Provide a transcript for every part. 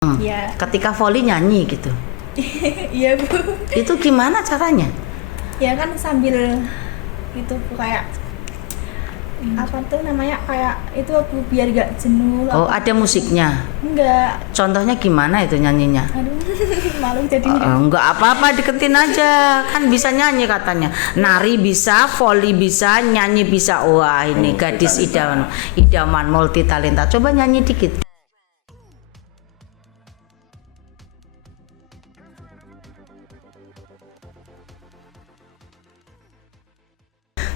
Iya. Ketika voli nyanyi gitu. Iya Bu. Itu gimana caranya? Ya kan sambil itu Bu, kayak apa tuh namanya, kayak itu Bu, biar gak jenuh. Oh, ada musiknya. Enggak. Contohnya gimana itu nyanyinya? Aduh, malu jadinya. Enggak apa-apa, deketin aja. Kan bisa nyanyi katanya. Nari bisa, voli bisa, nyanyi bisa. Wah, ini gadis idaman multi talenta. Coba nyanyi dikit.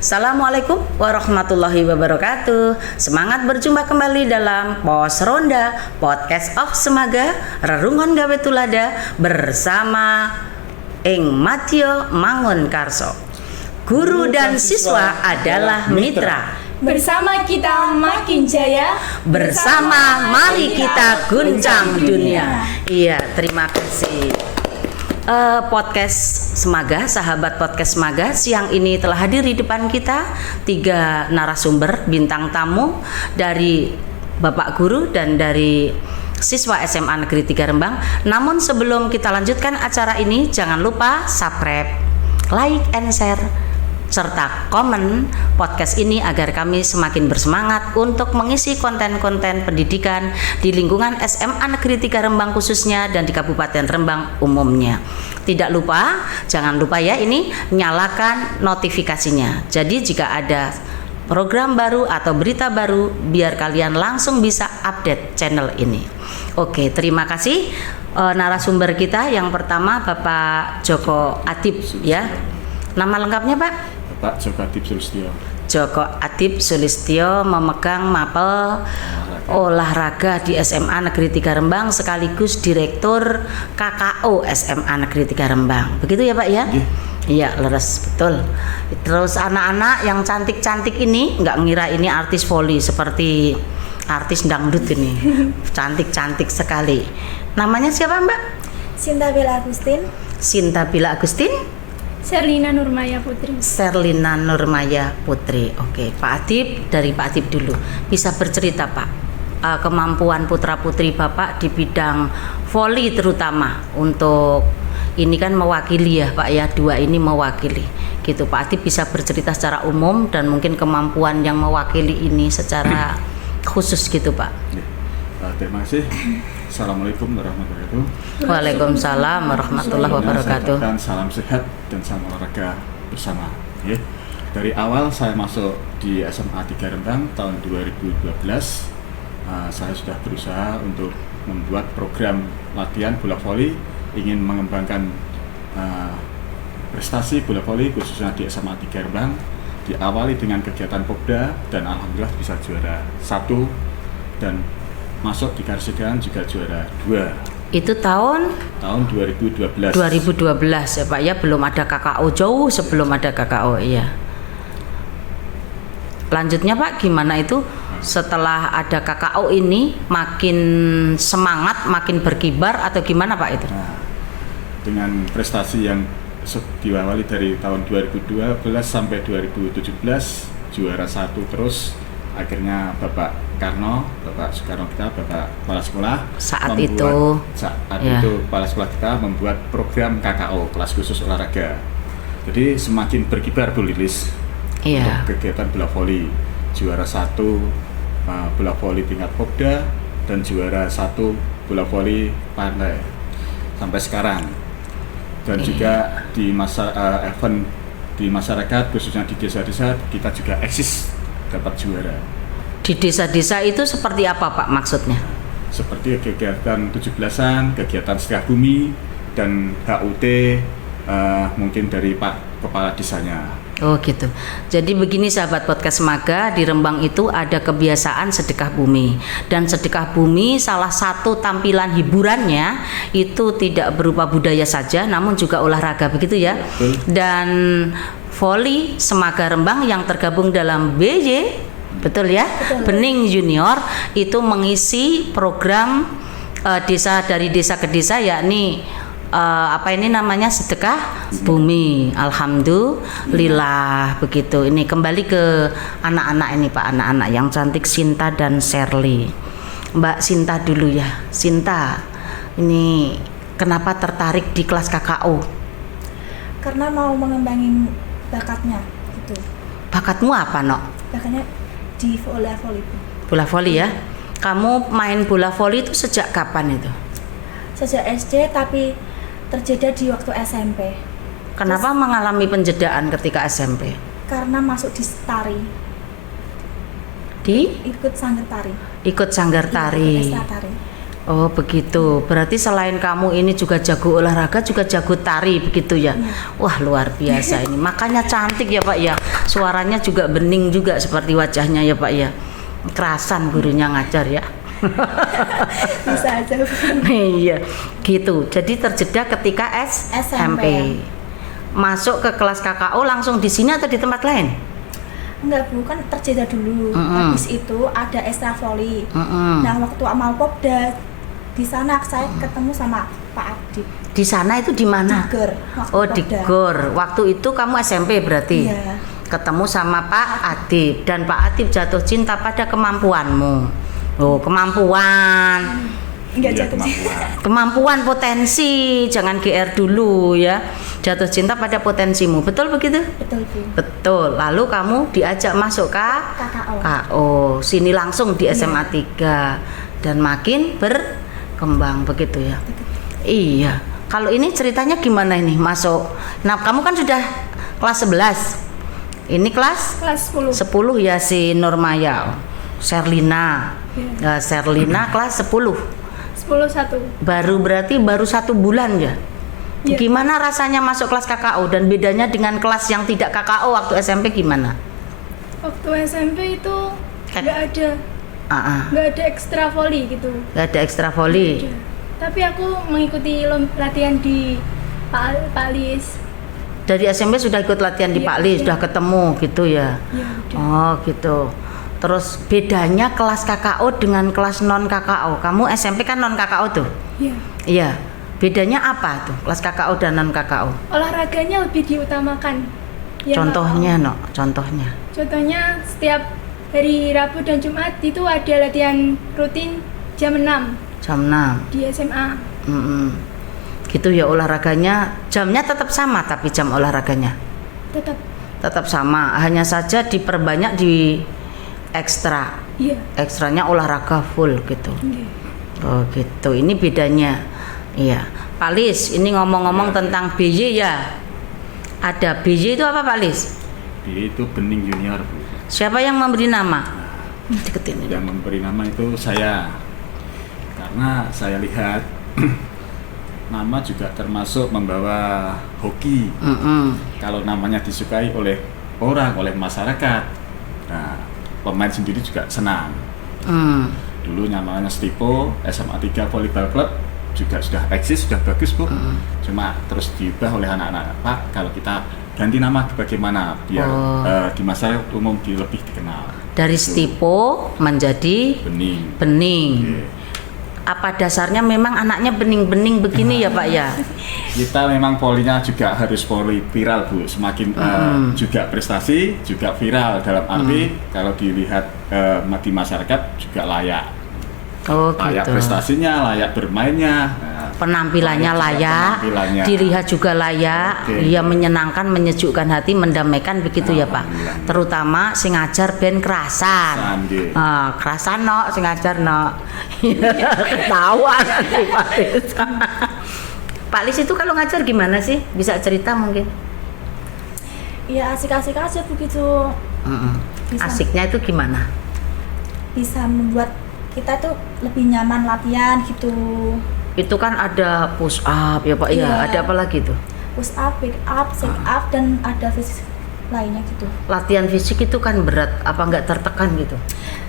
Assalamualaikum warahmatullahi wabarakatuh. Semangat berjumpa kembali dalam Pos Ronda Podcast of Semaga Rerungon Gawe Tulada bersama Ing Matio Mangun Karso. Guru dan siswa adalah mitra. Bersama kita makin jaya. Bersama mari kita guncang dunia. Iya, terima kasih. Podcast Semaga, sahabat podcast Semaga, siang ini telah hadir di depan kita 3 narasumber bintang tamu dari Bapak Guru dan dari siswa SMA Negeri 3 Rembang. Namun sebelum kita lanjutkan acara ini, jangan lupa subscribe, like, and share serta komen podcast ini agar kami semakin bersemangat untuk mengisi konten-konten pendidikan di lingkungan SMA Negeri 3 Rembang khususnya dan di Kabupaten Rembang umumnya. Tidak lupa, jangan lupa ya, ini nyalakan notifikasinya. Jadi jika ada program baru atau berita baru, biar kalian langsung bisa update channel ini. Oke, terima kasih narasumber kita. Yang pertama Bapak Joko Adib ya. Nama lengkapnya Pak? Pak Joko Adib Sulistyo. Joko Adib Sulistyo memegang mapel olahraga di SMA Negeri 3 Rembang sekaligus Direktur KKO SMA Negeri 3 Rembang. Begitu ya Pak ya? Iya, leres betul. Terus anak-anak yang cantik-cantik ini nggak ngira ini artis voli, seperti artis dangdut ini. Cantik-cantik sekali. Namanya siapa Mbak? Sinta Bella Agustin. Sinta Bila Agustin. Serlina Nurmaya Putri. Serlina Nurmaya Putri. Oke, Pak Adib, dari Pak Adib dulu. Bisa bercerita Pak, kemampuan putra-putri Bapak di bidang voli terutama untuk ini kan mewakili ya Pak ya, 2 ini mewakili. Gitu Pak Adib bisa bercerita secara umum dan mungkin kemampuan yang mewakili ini secara khusus gitu Pak. Terima kasih. Assalamualaikum warahmatullahi wabarakatuh. Waalaikumsalam warahmatullahi wabarakatuh. Dan salam sehat dan salam olahraga bersama. Ya. Dari awal saya masuk di SMA 3 Rembang tahun 2012, saya sudah berusaha untuk membuat program latihan bola voli, ingin mengembangkan prestasi bola voli khususnya di SMA 3 Rembang. Diawali dengan kegiatan Popda dan alhamdulillah bisa juara 1 dan masuk di Karsidenan juga juara 2. Itu tahun 2012. 2012 ya Pak ya, belum ada KKO, jauh sebelum ada KKO iya. Lanjutnya Pak, gimana itu setelah ada KKO ini, makin semangat, makin berkibar atau gimana Pak itu? Nah, dengan prestasi yang diawali dari tahun 2012 sampai 2017 juara 1 terus, akhirnya Bapak Soekarno kita, Bapak Kepala Sekolah saat itu Kepala Sekolah kita membuat program KKO, kelas khusus olahraga. Jadi semakin berkibar Bu Lilis untuk kegiatan bola voli, juara 1 bola voli tingkat Popda dan juara 1 bola voli pantai sampai sekarang. Dan juga di masa event di masyarakat khususnya di desa-desa kita juga eksis dapat juara. Di desa-desa itu seperti apa Pak maksudnya? Seperti kegiatan 17-an, kegiatan Setia Bumi dan HUT mungkin dari Pak Kepala Desanya. Oh gitu. Jadi begini sahabat podcast Semaga, di Rembang itu ada kebiasaan sedekah bumi. Dan sedekah bumi salah satu tampilan hiburannya itu tidak berupa budaya saja namun juga olahraga, begitu ya. Betul. Dan voli Semaga Rembang yang tergabung dalam BJ, betul ya, Bening Junior itu mengisi program desa dari desa ke desa, yakni sedekah bumi. Alhamdulillah begitu. Ini kembali ke anak-anak ini Pak, anak-anak yang cantik Sinta dan Shirley. Mbak Sinta dulu ya. Sinta, Ini kenapa tertarik di kelas KKO? Karena mau mengembangin bakatnya gitu. Bakatmu apa, Nok? Bakatnya di bola voli Bu. Bola voli ya. Kamu main bola voli itu sejak kapan itu? Sejak SD tapi terjeda di waktu SMP. Kenapa mengalami penjedaan ketika SMP? Karena masuk di tari, ikut sanggar tari. Ikut sanggar tari. Ikut tari. Oh begitu. Berarti selain kamu ini juga jago olahraga, juga jago tari begitu ya? Wah luar biasa ini. Makanya cantik ya Pak ya. Suaranya juga bening juga seperti wajahnya ya Pak ya. Kerasan gurunya ngajar ya. Bisa aja Bu. Iya, gitu. Jadi terjeda ketika SMP. Masuk ke kelas KKO langsung di sini atau di tempat lain? Enggak Bu, kan terjeda dulu. Habis itu ada ekstra voli. Nah waktu mau popda di sana saya ketemu sama Pak Adib. Di sana itu di mana? Di GOR. Oh di GOR. Waktu itu kamu SMP berarti? Iya. Ketemu sama Pak Adib dan Pak Adib jatuh cinta pada kemampuanmu. Oh kemampuan. Enggak Iya, jatuh cinta. Kemampuan potensi, jangan GR dulu ya. Jatuh cinta pada potensimu. Betul begitu? Betul Bu. Betul. Lalu kamu diajak masuk ke KKO. KO. Sini langsung di SMA 3 dan makin berkembang begitu ya. Iya. Kalau ini ceritanya gimana ini masuk? Nah, kamu kan sudah kelas 11. Ini kelas Kelas 10. 10 ya si Nurmaya. Sherlina. Nah, Sherlina kelas 10. 11. Berarti baru 1 bulan ya. Iya. Gimana rasanya masuk kelas KKO dan bedanya dengan kelas yang tidak KKO waktu SMP gimana? Waktu SMP itu nggak ada nggak ada ekstra voli gitu. Gak ada ekstra voli. Nggak ada. Tapi aku mengikuti latihan di Pak Lis. Dari SMP sudah ikut latihan di Iya, Pak Lis, iya. sudah ketemu gitu ya. Ya udah. Oh gitu. Terus bedanya kelas KKO dengan kelas non KKO. Kamu SMP kan non KKO tuh? Iya. Iya. Bedanya apa tuh kelas KKO dan non KKO? Olahraganya lebih diutamakan. Ya, Contohnya, no, contohnya. Contohnya setiap hari Rabu dan Jumat itu ada latihan rutin jam 6 Jam 6. di SMA. Gitu ya olahraganya. Jamnya tetap sama tapi jam olahraganya Tetap sama. Hanya saja diperbanyak di ekstra. iya. Ekstranya olahraga full gitu. Iya. Oh gitu. Ini bedanya. Iya. Pak Lis, ini ngomong-ngomong tentang BY ya. Ada BY itu apa Pak Lis? Itu Bening Junior Bu. Siapa yang memberi nama? Deketin ini. Yang memberi nama itu saya, karena saya lihat nama juga termasuk membawa hoki. Kalau namanya disukai oleh orang, oleh masyarakat, nah pemain sendiri juga senang. Dulu namanya Stipo, SMA 3 Volleyball Club juga sudah eksis, sudah bagus Bu. Cuma terus diubah oleh anak-anak, Pak kalau kita ganti nama bagaimana biar di masyarakat umum lebih dikenal. Dari Stipo menjadi Bening. Bening. Oke. Apa dasarnya memang anaknya bening-bening begini ya Pak ya? Kita memang polinya juga harus poli viral Bu. Semakin juga prestasi, juga viral dalam arti kalau dilihat di masyarakat juga layak. Oh Layak gitu. prestasinya, layak bermainnya. Penampilannya layak, penampilannya. dilihat juga layak, Oke. dia menyenangkan, menyejukkan hati, mendamaikan begitu ya Pak. Alhamdulillah. Terutama sing ngajar ben kerasan. Kerasan, nggih. Kerasan no, sing ngajar no. Ketawa nanti Pak Lis. Pak Lis itu kalau ngajar gimana sih? Bisa cerita mungkin? Iya asik-asik aja begitu. Bisa. Asiknya itu gimana? Bisa membuat kita tuh lebih nyaman latihan gitu. Itu kan ada push up ya Pak ya. Iya. Ada apa lagi tuh? Push up, pick up, sit up dan ada fisik lainnya gitu. Latihan fisik itu kan berat, apa nggak tertekan gitu?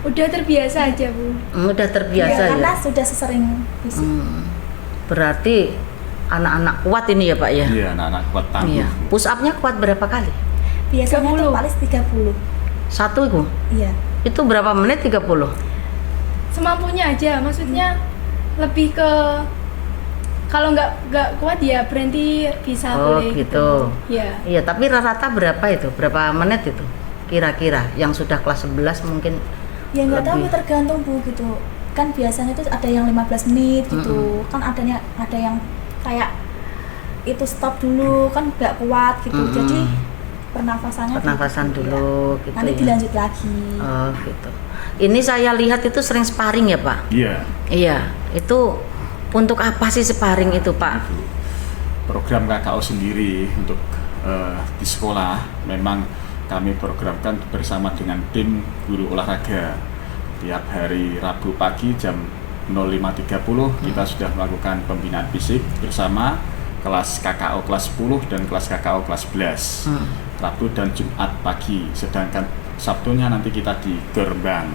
Udah terbiasa aja Bu. Udah terbiasa ya. Karena sudah sesering fisik. Berarti anak-anak kuat ini ya Pak ya? Iya, anak-anak kuat tangguh. Iya. Push up-nya kuat berapa kali? Biasanya 30. tuh paling 30. Satu itu? Iya. Itu berapa menit 30? Semampunya aja, maksudnya lebih ke kalau nggak kuat ya berhenti bisa Oh boleh gitu. Ya. Iya, tapi rata-rata berapa itu? Berapa menit itu? Kira-kira yang sudah kelas 11 mungkin Ya nggak tahu lebih. tergantung Bu gitu. kan biasanya itu ada yang 15 menit gitu. Kan ada yang kayak itu stop dulu kan nggak kuat gitu. Jadi pernafasan dulu gitu. Nanti ya. dilanjut lagi. Oh gitu. Ini saya lihat itu sering sparring ya Pak? Iya. Iya. Itu untuk apa sih sparring itu Pak? Program KKO sendiri untuk di sekolah memang kami programkan bersama dengan tim guru olahraga. Tiap hari Rabu pagi jam 05.30 kita sudah melakukan pembinaan fisik bersama kelas KKO kelas 10 dan kelas KKO kelas 11. Rabu dan Jumat pagi, sedangkan Sabtunya nanti kita di Rembang.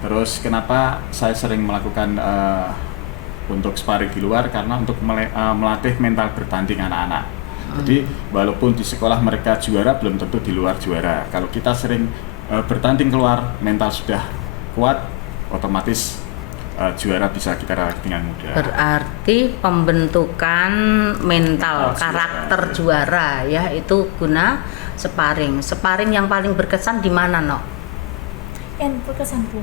Terus kenapa saya sering melakukan untuk sparring di luar, karena untuk melatih mental bertanding anak-anak. Jadi walaupun di sekolah mereka juara, belum tentu di luar juara. Kalau kita sering bertanding keluar, mental sudah kuat, otomatis juara bisa kita raih dengan mudah. Berarti pembentukan mental karakter juara ya itu guna sparring. Sparring yang paling berkesan di mana, No? Yang berkesan Bu.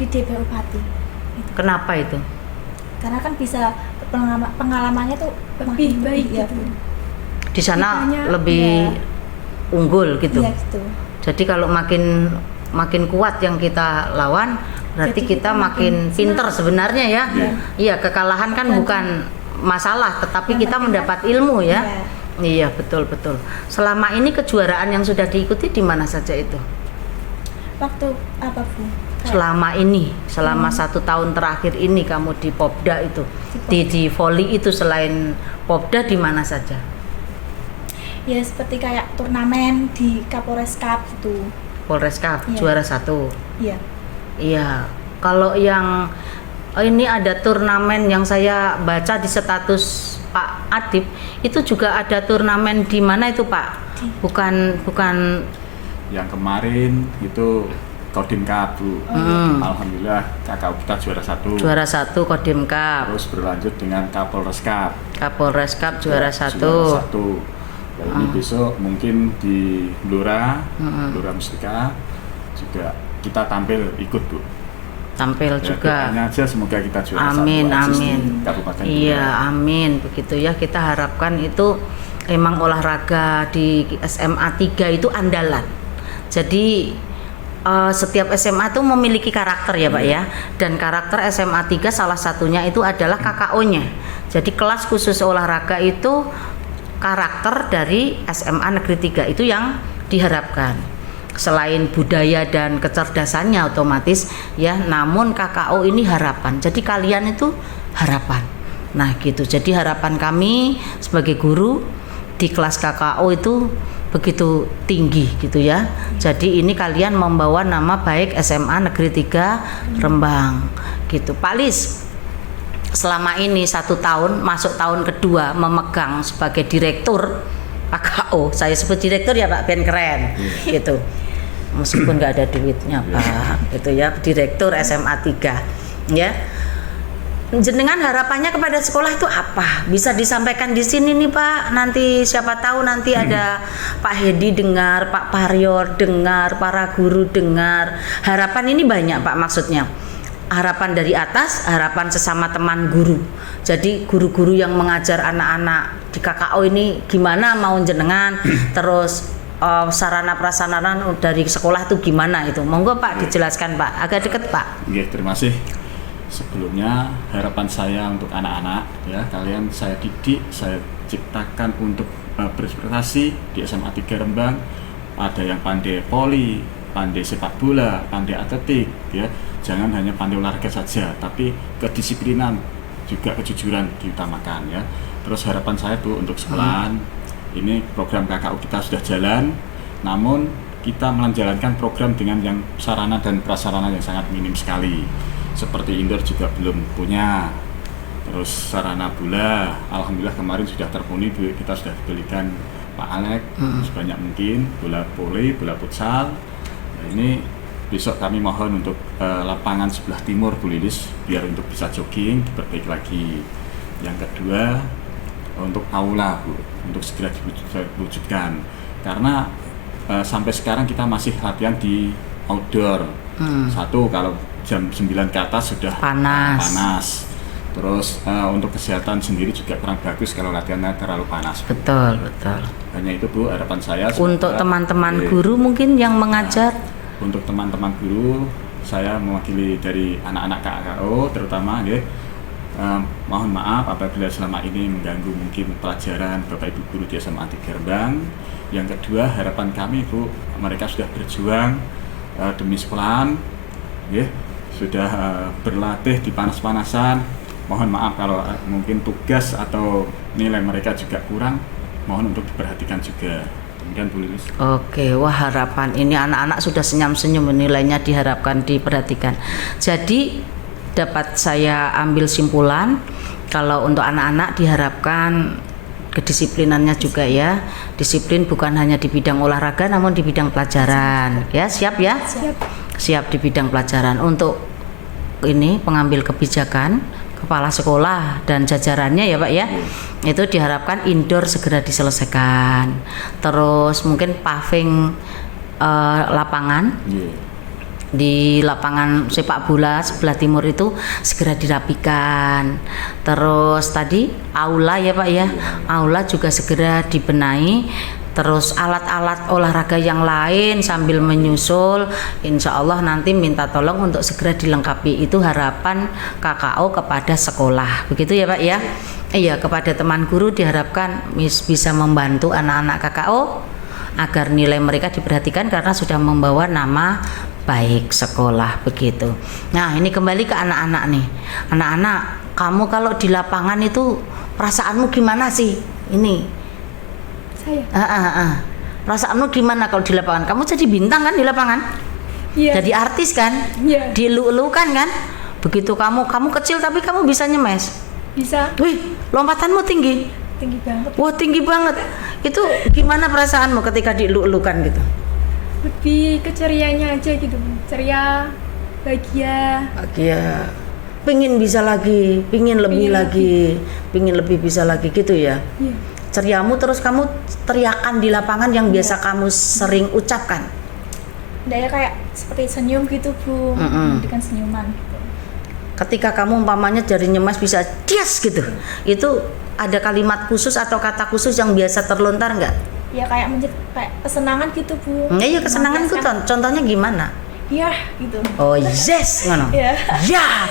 Di DPU Pati. Kenapa itu? Karena kan bisa pengalamannya tuh Lebih baik ya, gitu. Bu. Di sana Kitanya, lebih unggul gitu. Iya gitu. Jadi kalau makin kuat yang kita lawan, berarti Jadi kita makin pinter sebenarnya ya. Iya, kekalahan kan bukan masalah, tetapi kita mendapat ilmu ya. Iya, betul. Selama ini kejuaraan yang sudah diikuti di mana saja itu? Waktu apa Bu? Selama 1 tahun terakhir ini kamu di Popda itu, di volley itu selain Popda di mana saja? Ya seperti kayak turnamen di Kapolres Cup gitu. Polres Cup, Iya. juara 1. Iya. Iya, kalau yang ini ada turnamen yang saya baca di status Pak Adib, itu juga ada turnamen di mana itu Pak? Bukan Yang kemarin itu Kodim Cup, Bu. Alhamdulillah KKO kita juara 1. juara 1 Kodim Cup. Terus berlanjut dengan Kapolres Cup. Kapolres Cup juara 1. Juara 1. Nah, ini besok mungkin di Blora Mustika juga kita tampil ikut, Bu. Tampil Ya, juga. doanya aja semoga kita juara Amin, 1 di amin. Kabupaten Iya, Blora. amin. Begitu ya, kita harapkan itu emang olahraga di SMA 3 itu andalan. Jadi setiap SMA itu memiliki karakter ya Pak ya. Dan karakter SMA 3 salah satunya itu adalah KKO-nya. Jadi kelas khusus olahraga itu karakter dari SMA Negeri 3 itu yang diharapkan. Selain budaya dan kecerdasannya otomatis ya, namun KKO ini harapan. Jadi kalian itu harapan. Nah gitu. Jadi harapan kami sebagai guru di kelas KKO itu begitu tinggi gitu ya. Jadi ini kalian membawa nama baik SMA Negeri 3 Rembang gitu. Pak Lis, selama ini 1 tahun masuk tahun kedua memegang sebagai direktur KKO. Saya sebut direktur ya Pak, ben keren gitu. Meskipun nggak ada duitnya Pak, gitu ya, direktur SMA 3 ya. Jenengan harapannya kepada sekolah itu apa? Bisa disampaikan di sini nih Pak. Nanti siapa tahu nanti ada Pak Hedi dengar, Pak Paryor dengar, para guru dengar. Harapan ini banyak Pak, maksudnya. Harapan dari atas, harapan sesama teman guru. Jadi guru-guru yang mengajar anak-anak di KKO ini gimana mau jenengan, terus sarana prasarana dari sekolah itu gimana itu? Monggo Pak dijelaskan Pak. Agak deket Pak. Oke, terima kasih. Sebelumnya harapan saya untuk anak-anak ya, kalian saya didik, saya ciptakan untuk berprestasi di SMA 3 Rembang. Ada yang pandai voli, pandai sepak bola, pandai atletik ya. Jangan hanya pandai olahraga saja, tapi kedisiplinan juga kejujuran diutamakan ya. Terus harapan saya Bu untuk sekolahan, ini program KKO kita sudah jalan, namun kita menjalankan program dengan yang sarana dan prasarana yang sangat minim sekali. Seperti indoor juga belum punya. Terus sarana bola, alhamdulillah kemarin sudah terpenuhi, kita sudah belikan Pak Alek sebanyak mungkin, bola voli, bola futsal. Nah, ini besok kami mohon untuk lapangan sebelah timur Bu Lilis biar untuk bisa jogging diperbaiki lagi. Yang kedua untuk aula Bu, untuk segera diwujudkan karena sampai sekarang kita masih latihan di outdoor. Satu, kalau jam 9 ke atas sudah panas. Terus untuk kesehatan sendiri juga kurang bagus kalau latihannya terlalu panas. Betul. Hanya itu Bu, harapan saya. Untuk teman-teman guru mungkin yang mengajar. Untuk teman-teman guru, saya mewakili dari anak-anak KKO terutama ya. Mohon maaf apabila selama ini mengganggu mungkin pelajaran Bapak Ibu guru di SMA 3 Gerbang. Yang kedua, harapan kami Bu, mereka sudah berjuang demi sekolahan, ya, sudah berlatih di panas-panasan. Mohon maaf kalau mungkin tugas atau nilai mereka juga kurang, mohon untuk diperhatikan juga. Demikian Bu Lilis. Oke, wah harapan ini anak-anak sudah senyum-senyum, nilainya diharapkan diperhatikan. Jadi dapat saya ambil simpulan kalau untuk anak-anak diharapkan kedisiplinannya juga ya. Disiplin bukan hanya di bidang olahraga namun di bidang pelajaran. Ya, siap ya? Siap di bidang pelajaran. Untuk ini pengambil kebijakan, kepala sekolah dan jajarannya ya Pak ya. Itu diharapkan indoor segera diselesaikan. Terus mungkin paving lapangan. Di lapangan sepak bola sebelah timur itu segera dirapikan. Terus tadi aula ya Pak ya, aula juga segera dibenahi. Terus alat-alat olahraga yang lain sambil menyusul, insya Allah nanti minta tolong untuk segera dilengkapi. Itu harapan KKO kepada sekolah, begitu ya Pak ya. Iya, kepada teman guru diharapkan bisa membantu anak-anak KKO agar nilai mereka diperhatikan karena sudah membawa nama baik sekolah, begitu. Nah, ini kembali ke anak-anak nih. Anak-anak, kamu kalau di lapangan itu perasaanmu gimana sih? Ini. Saya. Perasaanmu gimana kalau di lapangan? Kamu jadi bintang kan di lapangan? Iya. Jadi artis kan? Iya. Dielu-elukan kan? Begitu kamu kecil tapi kamu bisa nyemes. Bisa. Wih, lompatanmu tinggi. Tinggi banget. Wah, tinggi banget. Itu gimana perasaanmu ketika dielu-elukan gitu? Lebih kecerianya aja gitu, ceria, bahagia. Pingin bisa lagi, pingin lebih lagi, pingin lebih bisa lagi gitu ya. Iya. Ceriamu terus kamu teriakan di lapangan yang biasa kamu sering ucapkan. Daya kayak seperti senyum gitu Bu, dengan senyuman gitu. Ketika kamu umpamanya jari nyemes bisa dias gitu, itu ada kalimat khusus atau kata khusus yang biasa terlontar nggak? Ya kayak kayak kesenangan gitu Bu. Iya kesenangan itu contohnya gimana? Ya gitu. Oh yes, ngono. Ya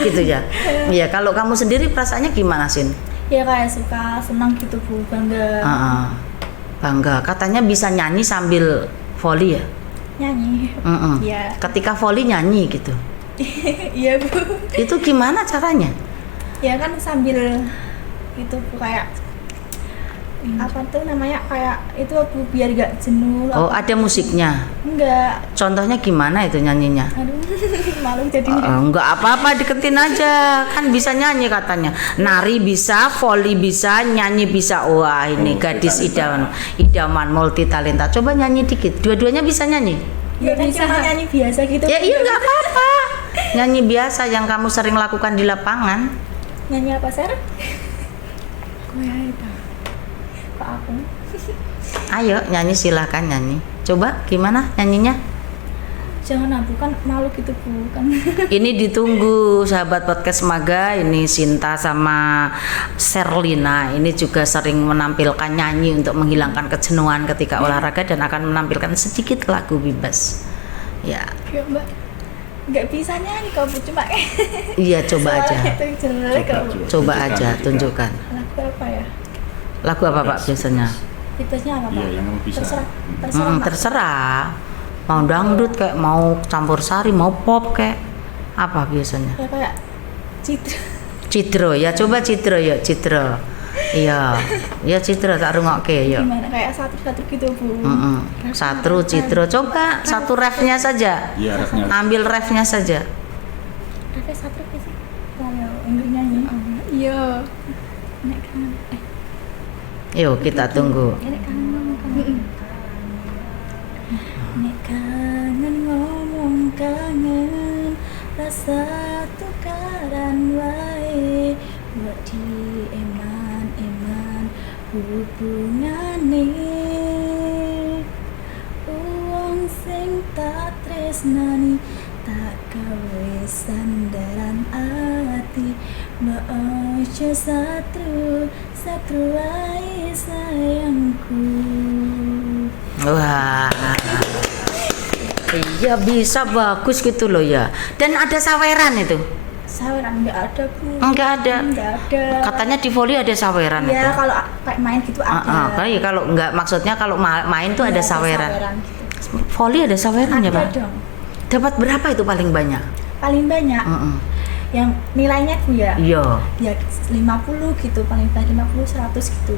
gitu ya. Iya, kalau kamu sendiri perasaannya gimana Sin? Ya kayak suka senang gitu Bu, bangga. Bangga. Katanya bisa nyanyi sambil volley ya? Nyanyi. Iya. Ketika volley nyanyi gitu. Iya Bu. Itu gimana caranya? Ya kan sambil gitu Bu, kayak apa tuh namanya, kayak itu Bu biar gak jenuh. Oh, ada musiknya? Enggak. Contohnya gimana itu nyanyinya? Aduh, malu jadinya. Enggak apa-apa, deketin aja. Kan bisa nyanyi katanya. Nari bisa, volley bisa, nyanyi bisa. Wah, ini gadis idaman multi talenta. Coba nyanyi dikit. Dua-duanya bisa nyanyi? Ya kan cuma nyanyi biasa gitu. Ya iya, enggak apa-apa. Nyanyi biasa yang kamu sering lakukan di lapangan. Nyanyi apa, Ser? Gue itu. Pak aku. Ayo nyanyi, silahkan nyanyi. Coba gimana nyanyinya? Jangan bukan malu gitu Bu kan. Ini ditunggu sahabat podcast Maga. Ini Sinta sama Serlina. Ini juga sering menampilkan nyanyi untuk menghilangkan kejenuhan ketika olahraga dan akan menampilkan sedikit lagu bebas. Ya. Ya Mbak. Nggak bisa nyanyi kau Bu, cuma Iya, coba aja. Coba aja tunjukkan. Lagu apa ya? Lagu apa Pak biasanya? Bebasnya apa Pak? Iya, yang kamu bisa. Terserah. Mau dangdut kayak, mau campur sari, mau pop kayak apa biasanya? Ya kayak Cidro ya, coba Cidro ya, Cidro. Iya, ya Cidro tak rungokke ya. Gimana kayak satu-satu gitu Bu. Satu Cidro, coba satu refnya saja. Iya, refnya. Ambil refnya saja. Refnya satu apa sih? Kalau Inggris nyanyi. Iya. Nek kangen. Yuk kita tunggu. Nek kangen. Nek kangen ngomong kangen, rasa tukaran wae, buat di eman hubungane. Uang sing tak tresnani tak gawe sandaran ati mbok ojo satru wae sayangku. Wah. Iya bisa bagus gitu loh ya. Dan ada saweran itu. Saweran nggak ada Bu. Enggak ada. Nggak ada. Katanya di voli ada saweran itu. Ya kalau kayak main gitu ada. Iya kalau enggak maksudnya kalau main tuh Iya, ada saweran. gitu. Voli ada saweran ya, Ada Pak? dong. Dapat berapa itu paling banyak? Paling banyak. Yang nilainya Bu ya. Iya. Ya 50 gitu, paling banyak 50 100 gitu.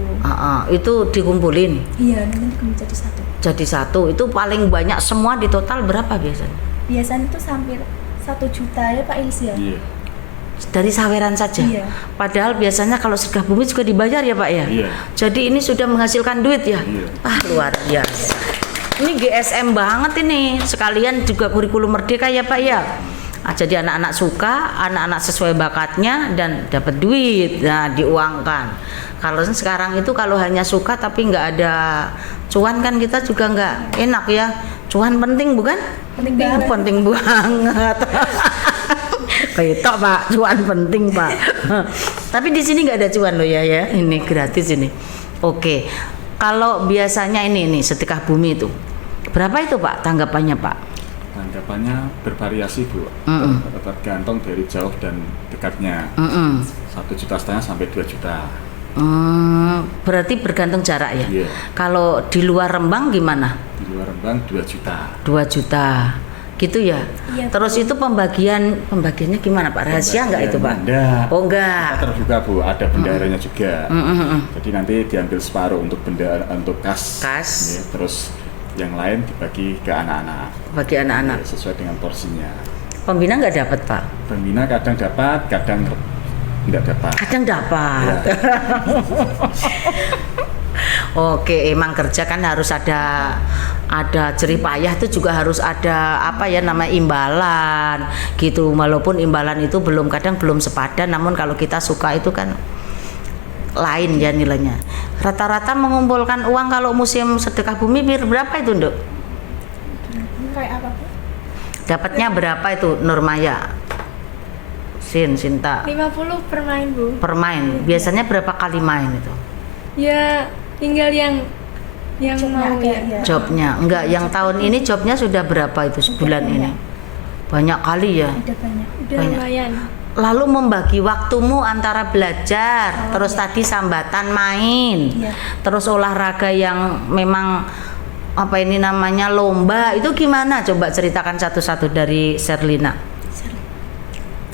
Itu dikumpulin. Iya, nanti jadi satu. Jadi satu itu paling banyak semua di total berapa biasanya? Biasanya itu hampir 1 juta ya Pak Ilis ya. Iya. Dari saweran saja. Iya. Padahal biasanya kalau sedekah bumi juga dibayar ya Pak ya. Iya. Jadi ini sudah menghasilkan duit ya. Iya. Luar biasa. Ini GSM banget ini. Sekalian juga kurikulum merdeka ya Pak ya. Jadi anak-anak suka, anak-anak sesuai bakatnya dan dapat duit. Nah, diuangkan. Kalau sekarang itu kalau hanya suka tapi nggak ada cuan kan kita juga nggak enak ya. Cuan penting bukan? Penting banget. Penting banget. Kayak Pak, cuan penting Pak. Tapi di sini nggak ada cuan loh ya. Ini gratis ini. Oke. Kalau biasanya ini sedekah bumi itu berapa itu Pak tanggapannya Pak? Tanggapannya bervariasi Bu. Tergantung dari jauh dan dekatnya. 1,5 juta sampai 2 juta. Berarti bergantung jarak ya. Iya. Kalau di luar Rembang gimana? Di luar Rembang 2 juta. 2 juta. Gitu ya. Iya, Terus itu pembagiannya gimana Pak? Rahasia nggak itu Pak? Enggak. Oh enggak. Terbuka Bu, ada bendaharanya juga. Jadi nanti diambil separuh untuk bendahara untuk kas. Ya, terus yang lain dibagi ke anak-anak. Bagi anak-anak. Ya, sesuai dengan porsinya. Pembina nggak dapat Pak? Pembina kadang dapat, kadang nggak dapat. Kadang dapat. Ya. Oke, emang kerja kan harus ada jerih payah, itu juga harus ada imbalan gitu. Walaupun imbalan itu kadang belum sepadan, namun kalau kita suka itu kan lain ya nilainya. Rata-rata mengumpulkan uang kalau musim sedekah bumi berapa itu, Nduk? Kayak apa Bu? Dapatnya berapa itu Nurmaya? Sinta 50 per main Bu. per main. Biasanya berapa kali main itu? Ya tinggal yang Jobnya mau ada, ya. ya. Jobnya enggak, yang tahun ini jobnya sudah berapa itu sebulan Banyak. ini? Banyak kali ya. Ada banyak. Udah Banyak. lumayan. Lalu membagi waktumu antara belajar, terus iya. tadi sambatan main, Iya. terus olahraga yang memang lomba, itu gimana? Coba ceritakan satu-satu dari Sherlina.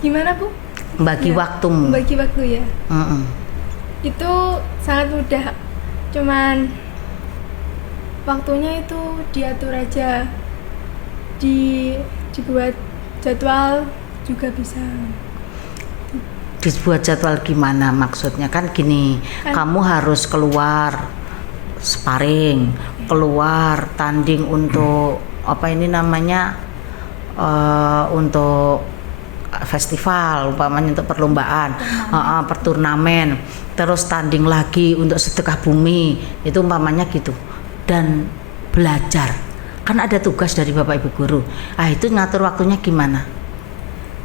Gimana Bu? Bagi Ya, waktumu. Bagi waktu ya. Itu sangat mudah. Cuman waktunya itu diatur aja. Dibuat jadwal juga bisa. Dibuat jadwal gimana maksudnya? Kan gini, kamu harus keluar sparring, keluar tanding untuk untuk festival, umpamanya untuk perlombaan, perturnamen, terus tanding lagi untuk sedekah bumi, itu umpamanya gitu. Dan belajar, kan ada tugas dari Bapak Ibu guru. Itu ngatur waktunya gimana?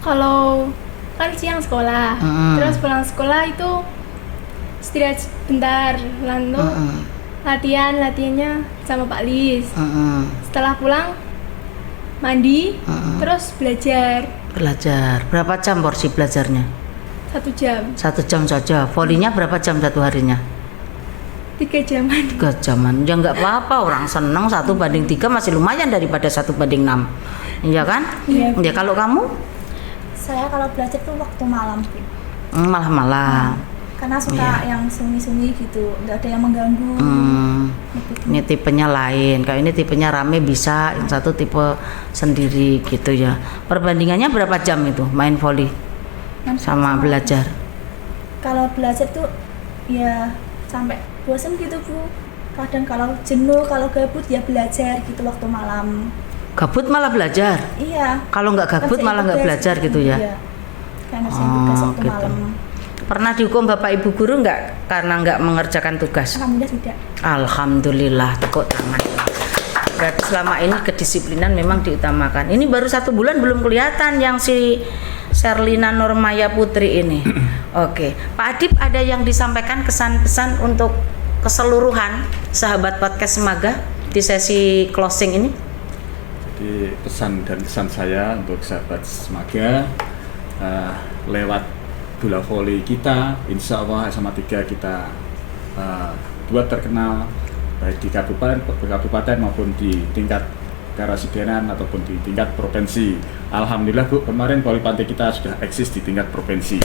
Kalau kan siang sekolah, terus pulang sekolah itu istirahat bentar, lalu latihannya sama Pak Lis. Setelah pulang mandi, terus belajar. Berapa jam porsi belajarnya? 1 jam, 1 jam saja. Volinya berapa jam satu harinya? 3 jaman. 3 jaman. Ya nggak apa-apa, orang seneng 1/3 masih lumayan daripada 1/6. Iya kan? Iya. Ya kalau kamu? Saya kalau belajar tuh waktu malam Bu. Malam-malam. Karena suka yang sunyi-sunyi gitu, nggak ada yang mengganggu. Ini tipenya lain. Kalau ini tipenya rame bisa, yang satu tipe sendiri gitu ya. Perbandingannya berapa jam itu main voli sama belajar? Kalau belajar tuh ya sampai bosan gitu Bu. Kadang kalau jenuh, kalau gabut ya belajar gitu waktu malam. Gabut malah belajar? Iya. Kalau nggak gabut Ngerjain malah nggak tugas belajar gitu ya? Iya. Kayak ngerjain tugas waktu gitu. malam. Pernah dihukum Bapak Ibu guru nggak karena nggak mengerjakan tugas? Alhamdulillah tidak. Alhamdulillah, tepuk tangan. berarti selama ini kedisiplinan memang diutamakan. Ini baru 1 bulan belum kelihatan yang si Sherlina Nurmaya Putri ini. Oke, Pak Adip ada yang disampaikan kesan-pesan untuk keseluruhan sahabat podcast Semaga di sesi closing ini? Jadi pesan dan kesan saya untuk sahabat Semaga, lewat bola voli kita, insya Allah SMA 3 kita buat terkenal baik di kabupaten maupun di tingkat karasidenan ataupun di tingkat provinsi. Alhamdulillah Bu, kemarin voli pantai kita sudah eksis di tingkat provinsi.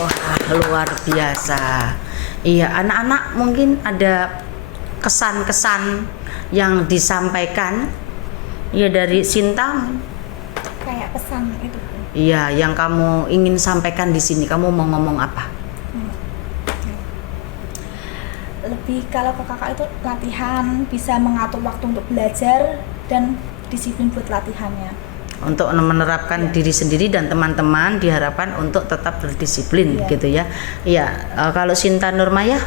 Wah, luar biasa. Iya, anak-anak mungkin ada kesan-kesan yang disampaikan ya dari Sinta. Kayak pesan itu. Iya, yang kamu ingin sampaikan di sini, kamu mau ngomong apa? Lebih kalau ke kakak itu latihan, bisa mengatur waktu untuk belajar dan disiplin buat latihannya. Untuk menerapkan diri sendiri dan teman-teman diharapkan untuk tetap berdisiplin gitu ya. Iya, kalau Sinta Nurmaya,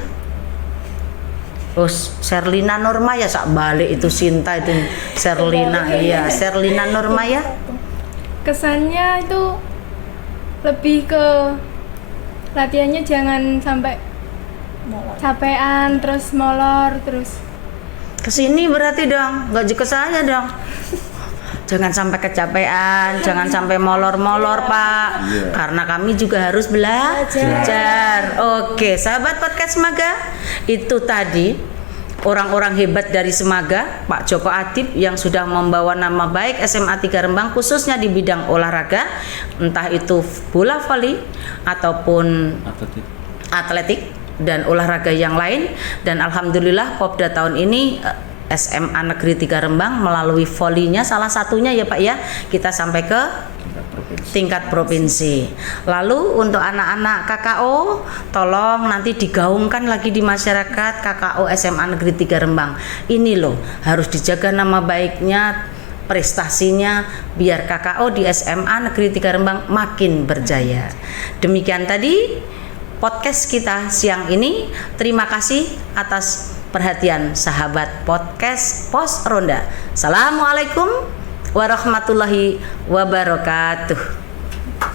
Sherlina Nurmaya sak balik itu Sinta itu Sherlina, iya Sherlina Nurmaya. Kesannya itu lebih ke latihannya jangan sampai capean terus molor terus. Kesini berarti dong, nggak ke saya dong. Jangan sampai kecapean, jangan sampai molor-molor Pak, karena kami juga harus belajar. Oke, sahabat podcast Semaga, itu tadi orang-orang hebat dari Semaga, Pak Joko Adip yang sudah membawa nama baik SMA 3 Rembang khususnya di bidang olahraga, entah itu bola voli ataupun atletik dan olahraga yang lain. Dan alhamdulillah Popda tahun ini SMA Negeri 3 Rembang melalui volinya salah satunya ya Pak ya, kita sampai ke tingkat provinsi. Lalu untuk anak-anak KKO, tolong nanti digaungkan lagi di masyarakat KKO SMA Negeri 3 Rembang. Ini loh harus dijaga nama baiknya, prestasinya, biar KKO di SMA Negeri 3 Rembang makin berjaya. Demikian tadi podcast kita siang ini. Terima kasih atas perhatian sahabat podcast Pos Ronda. Assalamualaikum warahmatullahi wabarakatuh.